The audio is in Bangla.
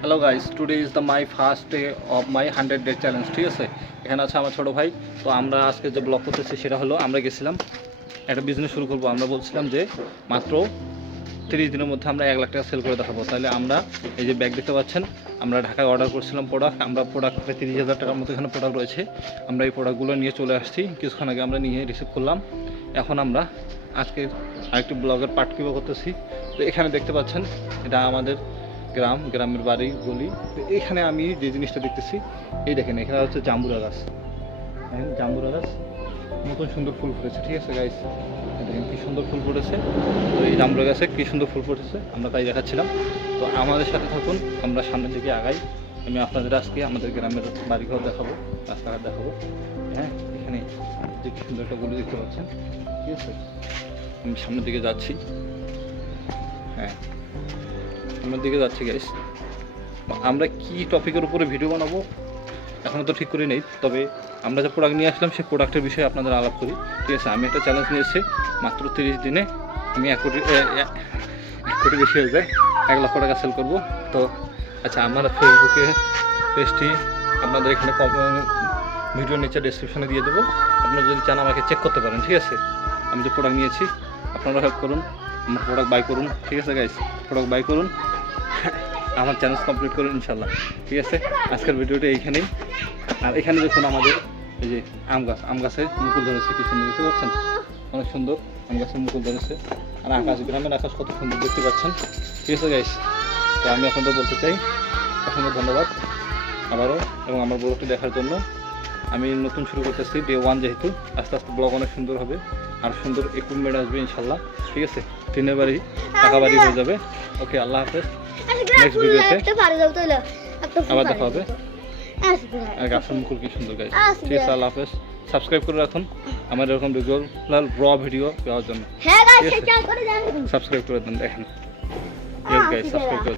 Hello guys, today is the my first day of my 100 day challenge. ঠিক আছে, এখানে আছে আমার ছোটো ভাই। তো আমরা আজকে যে ব্লগ করতেছি সেটা হলো, আমরা গেছিলাম একটা বিজনেস শুরু করবো। আমরা বলছিলাম যে মাত্র 30 দিনের মধ্যে আমরা 1 লাখ টাকা সেল করে দেখাবো। তাহলে আমরা এই যে ব্যাগ দেখতে পাচ্ছেন, আমরা ঢাকায় অর্ডার করছিলাম প্রোডাক্ট। আমরা প্রোডাক্ট 30,000 টাকার মতো এখানে প্রোডাক্ট রয়েছে। আমরা এই প্রোডাক্টগুলো নিয়ে চলে আসছি, কিছুক্ষণ আগে আমরা নিয়ে রিসিভ করলাম। এখন আমরা আজকে আরেকটি ব্লগের পার্ট কিভাবে করতেছি। তো এখানে দেখতে পাচ্ছেন, এটা আমাদের গ্রামের বাড়ি গলি। তো এখানে আমি যে জিনিসটা দেখতেছি, এই দেখেন, এখানে হচ্ছে জাম্বুরা গাছ। দেখেন জাম্বুরা গাছ নতুন সুন্দর ফুল ফুটেছে। ঠিক আছে গাইস, দেখেন কি সুন্দর ফুল ফুটেছে। তো এই জাম্বুরা গাছে কি সুন্দর ফুল ফুটেছে, আমরা তাই দেখাচ্ছিলাম। তো আমাদের সাথে থাকুন, আমরা সামনের দিকে আগাই। আমি আপনাদের আজকে আমাদের গ্রামের বাড়িঘর দেখাবো, রাস্তাঘাট দেখাবো। হ্যাঁ, এখানে যে কি সুন্দর একটা গলি দেখতে পাচ্ছেন। ঠিক আছে, আমি সামনের দিকে যাচ্ছি। হ্যাঁ, সামনের দিকে যাচ্ছি গাইস। আমরা কি টপিকের উপরে ভিডিও বানাবো এখনও তো ঠিক করে নেই, তবে আমরা যে প্রোডাক্ট নিয়ে আসলাম সেই প্রোডাক্টের বিষয়ে আপনাদের আলাপ করি। ঠিক আছে, আমি একটা চ্যালেঞ্জ নিয়েছি, মাত্র 30 দিনে আমি 1 কোটি বেশি হয়ে যায়, 1 লক্ষ টাকা সেল করবো। তো আচ্ছা, আমার ফেসবুকে পেজটি আপনাদের এখানে ভিডিওর নিচে ডেসক্রিপশনে দিয়ে দেবো। আপনারা যদি চান আমাকে চেক করতে পারেন। ঠিক আছে, আমি যে প্রোডাক্ট নিয়েছি আপনারা হেল্প করুন, আমার প্রোডাক্ট বাই করুন। ঠিক আছে গাইস, প্রোডাক্ট বাই করুন, আমার চ্যালেঞ্জ কমপ্লিট করুন ইনশাল্লাহ। ঠিক আছে, আজকের ভিডিওটা এইখানেই। আর এখানে দেখুন আমাদের এই যে আম গাছে মুকুল ধরেছে, কি সুন্দর দেখতে পাচ্ছেন, অনেক সুন্দর আম গাছে মুকুল ধরেছে। আর আকাশ, গ্রামের আকাশ কত সুন্দর দেখতে পাচ্ছেন। ঠিক আছে গাইস, তো আমি আপনাদের বলতে চাই অসংখ্য ধন্যবাদ আবারও, এবং আমার ব্লগটি দেখার জন্য। আমি নতুন শুরু করতেছি, ডে 1 যেহেতু, আস্তে আস্তে ব্লগ অনেক সুন্দর হবে, আর সুন্দর ইকুইপমেন্ট আসবে ইনশাল্লাহ। ঠিক আছে, টিনের বাড়ি টাকা বাড়ি হয়ে যাবে। ওকে, আল্লাহ হাফেজ। নেক্সট ভিডিওতে আবার দেখা হবে। আর গাছের মুকুল কি সুন্দর গাইস। ঠিক আছে, আল্লাহ হাফেজ। সাবস্ক্রাইব করে রাখুন আমার এরকম রেগুলার ভিডিও পাওয়ার জন্য। সাবস্ক্রাইব করে দেন, দেখেন। ইয়েস গাইস, সাবস্ক্রাইব করে